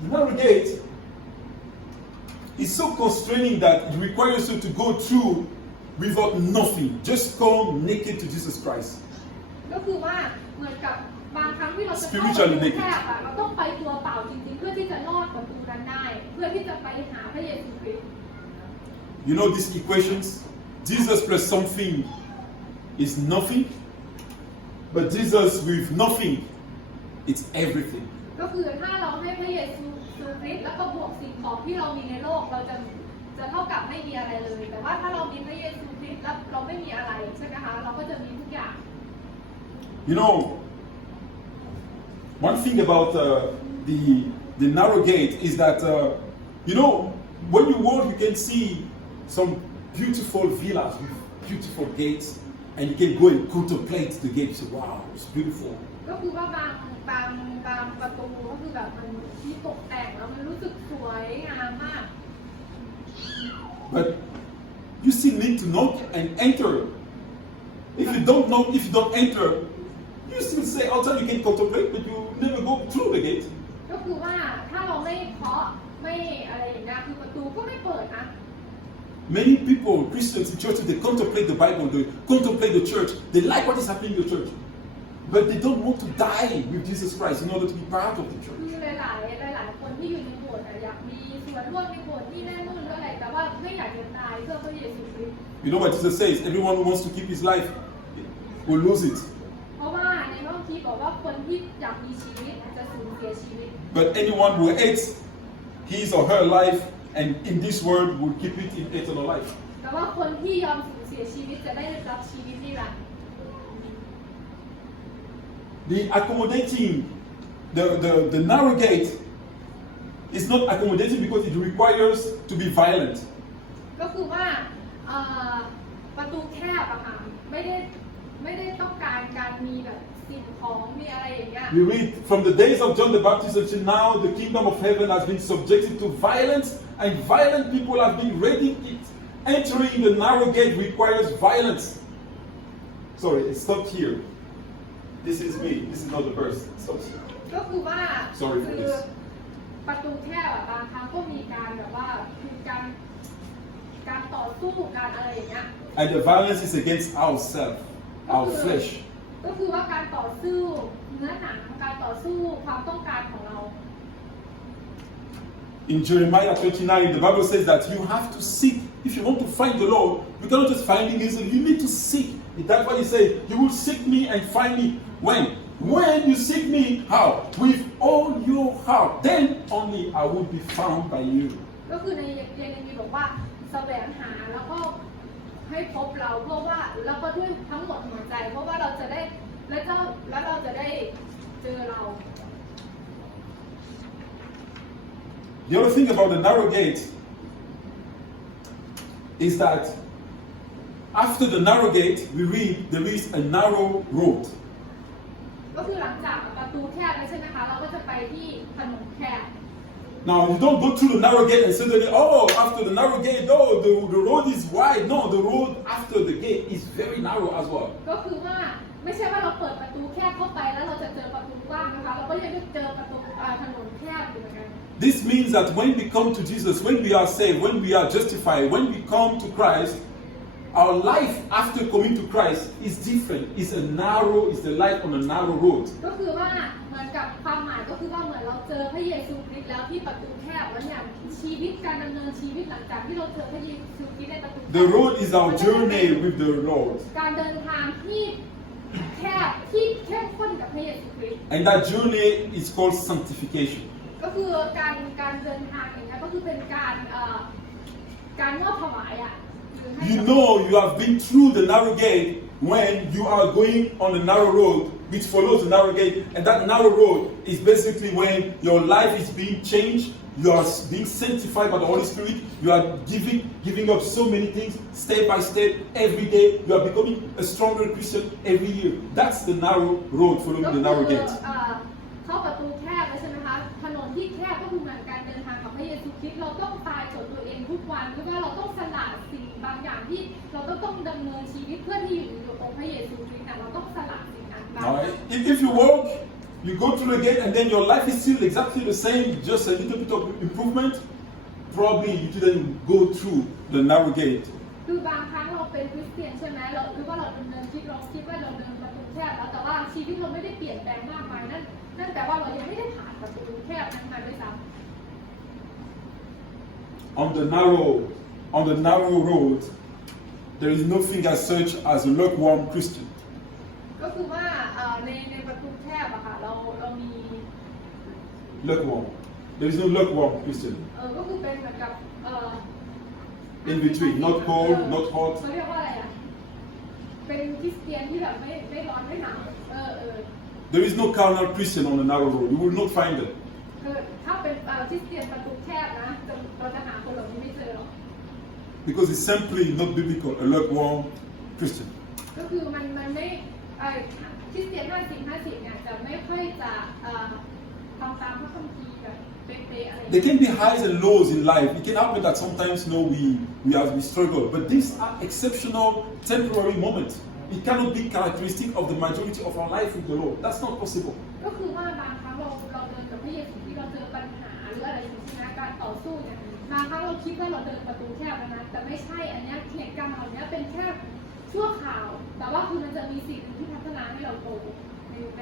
The narrow gate is so constraining that it requires you to go through without nothing. Just come naked to Jesus Christ. ก็คือว่าเหมือนกับบางครั้งที่เราจะเข้าประตูแคบอะเราต้องไปตัวเปล่าจริงๆเพื่อที่จะลอดประตูนั้นได้เพื่อที่จะไปหาพระเยซูคริสต์ You know these equations? Jesus plus something is nothing, but Jesus with nothing, it's everything. ก็คือถ้าเราให้พระเยซูคริสต์แล้วก็บวกสิ่งของที่เรามีในโลกเราจะเท่ากับไม่มีอะไรเลยแต่ว่าถ้าเรามีพระเยซูคริสต์แล้วเราไม่มีอะไรใช่ไหมคะเราก็จะมีทุกอย่าง You know, one thing about the narrow gate is that you know when you walk you can see some beautiful villas with beautiful gates and you can go and contemplate the gate. You say, wow, it's beautiful. ก็คือว่าบางประตูก็คือแบบมันที่ตกแต่งแล้วมันรู้สึกสวยงามมาก But you still need to knock and enter. If you don't knock, if you don't enter, you still say outside you can contemplate, but you never go through the gate. ก็คือว่าถ้าเราไม่เคาะไม่อะไรอย่างเงี้ยคือประตูก็ไม่เปิดนะ Many people, Christians in churches, they contemplate the Bible, they contemplate the church, they like what is happening in the church, but they don't want to die with Jesus Christ in order to be part of the คือ church. หลายคนที่อยู่ในโบสถ์อยากมีส่วนร่วมในโบสถ์ที่แน่นอนก็อะไรแต่ว่าไม่อยากจะตายเพื่อพระเยซูคริสต์ You know what Jesus says? Everyone who wants to keep his life will lose it. เพราะว่าในพระคัมภีร์บอกว่าคนที่อยากมีชีวิตจะสูญเสียชีวิต But anyone who hates his or her life and in this world will keep it in eternal life. แต่ว่าคนที่ยอมสูญเสียชีวิตจะได้รับชีวิตนิรันดร์ The accommodating, the narrow gate is not accommodating because it requires to be violent. ก็คือว่าประตูแคบอะค่ะไม่ได้ต้องการมีแบบสิ่งของมีอะไรอย่างเงี้ย We read from the days of John the Baptist until now, the kingdom of heaven has been subjected to violence, and violent people have been raiding it. Entering the narrow gate requires violence. Sorry, it stopped here. This is me. This is not the verse. It stops here. ก็คือว่า Sorry for คือ this. ประตูแคบบางครั้งก็มีการแบบว่าคือการต่อสู้การอะไรอย่างเงี้ย And the violence is against ourselves, our flesh. ก็คือว่าการต่อสู้เนื้อหนังการต่อสู้ความต้องการของเรา In Jeremiah 29, the Bible says that you have to seek. If you want to find the Lord, you cannot just find him easily. You need to seek. That's why he says, you will seek me and find me. When? When you seek me, how? With all your heart. Then only I will be found by you. ก็คือในเยเรมีบอกว่าแสวงหาแล้วก็ให้พบเราเพราะว่าแล้วก็ด้วยทั้งหมดหัวใจเพราะว่าเราจะได้แล้วเราจะได้เจอเรา The other thing about the narrow gate is that after the narrow gate, we read there is a narrow road. ก็คือหลังจากประตูแคบใช่ไหมคะเราก็จะไปที่ถนนแคบ Now, you don't go through the narrow gate and suddenly, oh, after the narrow gate, oh, the road is wide. No, the road after the gate is very narrow as well. ก็คือว่าไม่ใช่ว่าเราเปิดประตูแคบเข้าไปแล้วเราจะเจอประตูกว้างนะคะเราก็ยังจะเจอประตูถนนแคบอยู่เหมือนกัน This means that when we come to Jesus, when we are saved, when we are justified, when we come to Christ, our life after coming to Christ is different. It's the life on a narrow road. ก็คือว่าเหมือนกับความหมายก็คือว่าเหมือนเราเจอพระเยซูคริสต์แล้วที่ประตูแคบแล้วเนี่ยชีวิตการดำเนินชีวิตหลังจากที่เราเจอพระเยซูคริสต์ในประตู The road is our journey with the Lord. การเดินทางที่แคบที่เข้มข้นกับพระเยซูคริสต์ And that journey is called sanctification. ก็คือการเดินทางอย่างนี้ก็คือเป็นการมอบถวายอ่ะ You know you have been through the narrow gate when you are going on the narrow road which follows the narrow gate, and that narrow road is basically when your life is being changed, you are being sanctified by the Holy Spirit, you are giving up so many things step by step every day, you are becoming a stronger Christian every year. That's the narrow road following the narrow gate. เข้าประตูแคบใช่ไหมคะถนนที่แคบก็คือเหมือนการเดินทางกับพระเยซูคริสต์เราต้องตายต่อตัวเองทุกวันหรือว่าเราต้องสละสิ่งบางอย่างที่เราต้องดำเนินชีวิตเพื่อที่อยู่กับพระเยซูคริสต์เราต้องสละสิ่งนั้นไป If you walk, you go through the gate and then your life is still exactly the same, just a little bit of improvement, probably you didn't go through the narrow gate. คือบางครั้งเราเป็นคริสเตียนใช่ไหมเราหรือว่าเราดำเนินชีวิตเราคิดว่าเราเดินประตูแคบแล้วแต่ว่าชีวิตเราไม่ได้เปลี่ยนแปลงมากมายนั่นแปลว่าเรายังไม่ได้ผ่านประตูแคบนั้นมาด้วยซ้ำ On the narrow road, there is nothing as such as a lukewarm Christian. ก็คือว่าในประตูแคบอะค่ะเรามี Lukewarm. There is no lukewarm Christian. ก็คือเป็นเหมือนกับIn between, not cold, not hot. เขาเรียกว่าอะไรอะเป็นคริสเตียนที่แบบไม่ร้อนไม่หนาวThere is no carnal Christian on the narrow road. You will not find them. ถ้าเป็นคริสเตียนประตูแคบนะเราจะหาคนเหล่านี้ไม่เจอหรอก Because it's simply not biblical, a lukewarm Christian. ก็คือมันไม่คริสเตียน50เนี่ยจะไม่ค่อยจะทำตามพระคัมภีร์แบบเป๊ะๆอะไร There can be highs and lows in life. It can happen that sometimes we struggle, but these are exceptional, temporary moments. It cannot be characteristic of the majority of our life with the Lord. That's not possible. ก็คือว่าบางครั้งเราเดินกับพระเยซูที่เราเจอปัญหาหรืออะไรอย่างเงี้ยการต่อสู้เนี่ยบางครั้งเราคิดว่าเราเดินประตูแคบนะแต่ไม่ใช่อันนี้เหตุการณ์เหล่านี้เป็นแค่ชั่วคราวแต่ว่าคือมันจะมีสิ่งที่พัฒนาให้เราโตใน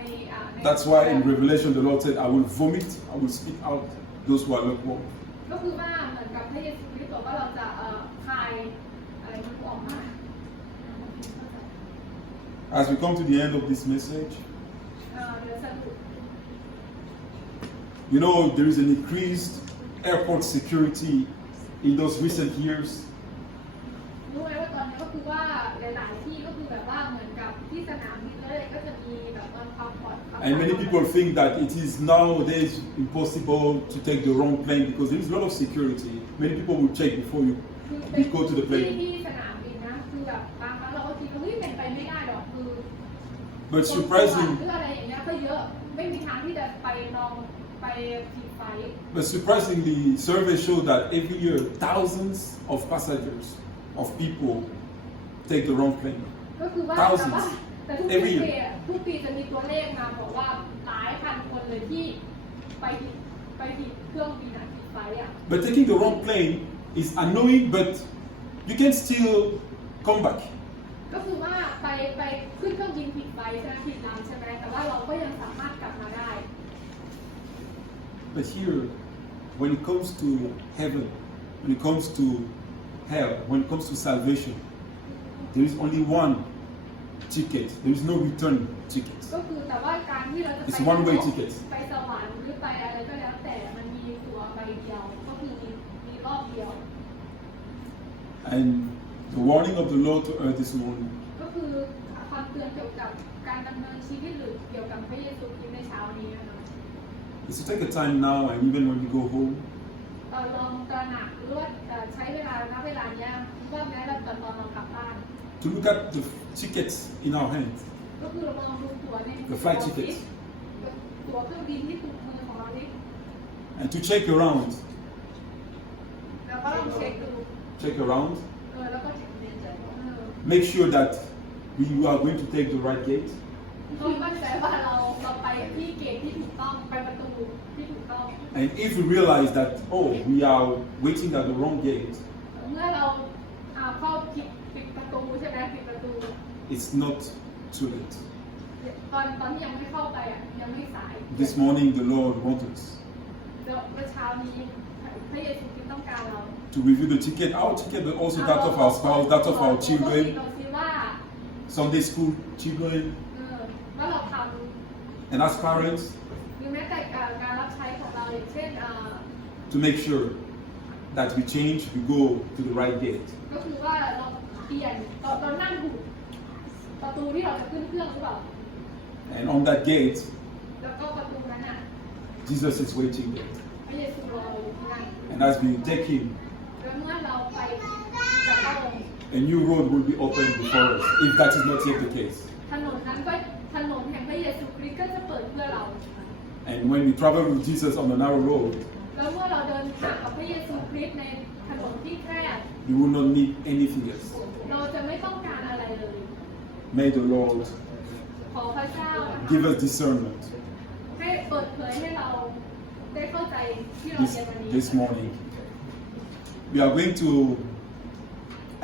That's why in Revelation the Lord said, I will vomit, I will spit out those who are lukewarm. ก็คือว่าเหมือนกับพระเยซูคริสต์บอกว่าเราจะคายอะไรมันออกมา As we come to the end of this message, เดี๋ยวสรุป you know, there is an increased airport security in those recent years. รู้ไหมว่าตอนนี้ก็คือว่าหลายๆที่ก็คือแบบว่าเหมือนกับที่สนามบินเลยก็จะมีแบบความปลอดภัย And many people think that it is nowadays impossible to take the wrong plane because there is a lot of security. Many people will check before you go to the plane. ที่สนามบินนะคือแบบบางครั้งเราก็คิดว่าเป็นไปไม่ได้หรอกคือ But surprisingly, หรืออะไรอย่างเงี้ยก็เยอะไม่มีทางที่จะไปลองไปผิดไฟ but surprisingly, surveys show that every year thousands of passengers, of people, take the wrong plane. ก็คือว่า Thousands แต่ทุก every year. ปีจะมีตัวเลขมาบอกว่าหลายพันคนเลยที่ไปผิดเครื่องบินผิดไฟอ่ะ But taking the wrong plane is annoying, but you can still come back. ก็คือว่าไปขึ้นเครื่องบินผิดไฟใช่ไหมผิดลำใช่ไหมแต่ว่าเราก็ยังสามารถกลับมาได้ But here, when it comes to heaven, when it comes to hell, when it comes to salvation, there is only one ticket. There is no return ticket. ก็คือแต่ว่าการที่เราจะ It's one way ticket. ไปสวรรค์หรือไปอะไรก็แล้วแต่มันมีตั๋วใบเดียวก็คือมีรอบเดียว And the warning of the Lord to earth this morning ก็คือความเตือนเกี่ยวกับการดำเนินชีวิตหรือเกี่ยวกับพระเยซูคริสต์ในเช้านี้นะคะ is to take a time now and even when you go home ลองตระหนักหรือว่าใช้เวลาณเวลานี้ว่าแม้เราตอนเรากลับบ้าน to look at the tickets in our hands, ก็คือเราลองดูตั๋วใน the flight tickets, ตั๋วเครื่องบินที่ถูกมือของเรานี่ and to check around, แล้วก็ลองเช็คดู check around, แล้วก็เช็ค make sure that we are going to take the right gate. ต้องมั่นใจว่าเราไปที่เกตที่ถูกต้องไปประตูที่ถูกต้อง And if we realize that, oh, we are waiting at the wrong gate, เมื่อเราเข้าปิดประตูใช่ไหมปิดประตู it's not too late. ตอนที่ยังไม่เข้าไปยังไม่สาย This morning, the Lord wants us เมื่อเช้านี้พระเยซูคริสต์ต้องการเรา to review the ticket, our ticket, but also that of our spouse, that of our children, เราคิดว่า Sunday school children, ว่าเราท and as parents, ำหรือแม้แต่การรับใช้ของเราอย่างเช่น to make sure that we change, we go to the right gate. ก็คือว่าเราเปลี่ยนเรานั่งถูกประตูที่เราจะขึ้นเครื่องหรือเปล่า And on that gate, แล้วก็ประตูนั้นอ่ะ Jesus is waiting there. พระเยซูรอเราอยู่ที่นั่น And as we take him, แล้วเมื่อเราไปกับพระองค์ a new road will be opened before us, if that is not yet the case. ถนนนั้นก็ถนนแห่งพระเยซูคริสต์ก็จะเปิดเพื่อเรา And when we travel with Jesus on the narrow road, แล้วเมื่อเราเดินทางกับพระเยซูคริสต์ในถนนที่แคบ we will not need anything else. เราจะไม่ต้องการอะไรเลย May the Lord ขอพระเจ้านะคะ give us discernment ให้เปิดเผยให้เราได้เข้าใจที่เราเรียนวันนี้ this morning. We are going to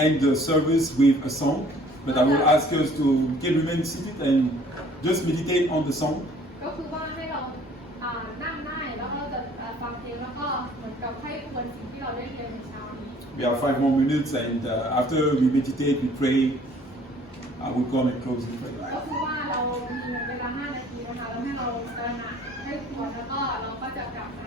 end the service with a song, but I will ask us to remain seated and just meditate on the song. ก็คือว่าให้เรานั่งได้แล้วก็จะฟังเพลงแล้วก็เหมือนกับให้ควรสิ่งที่เราได้เรียนในเช้านี้ We have 5 more minutes, and after we meditate, we pray. I will come and close in ก็ prayer. คือว่าเรามีเวลา5 นาทีนะคะแล้วให้เราตระหนักให้ควรแล้วก็เราก็จะกลับมา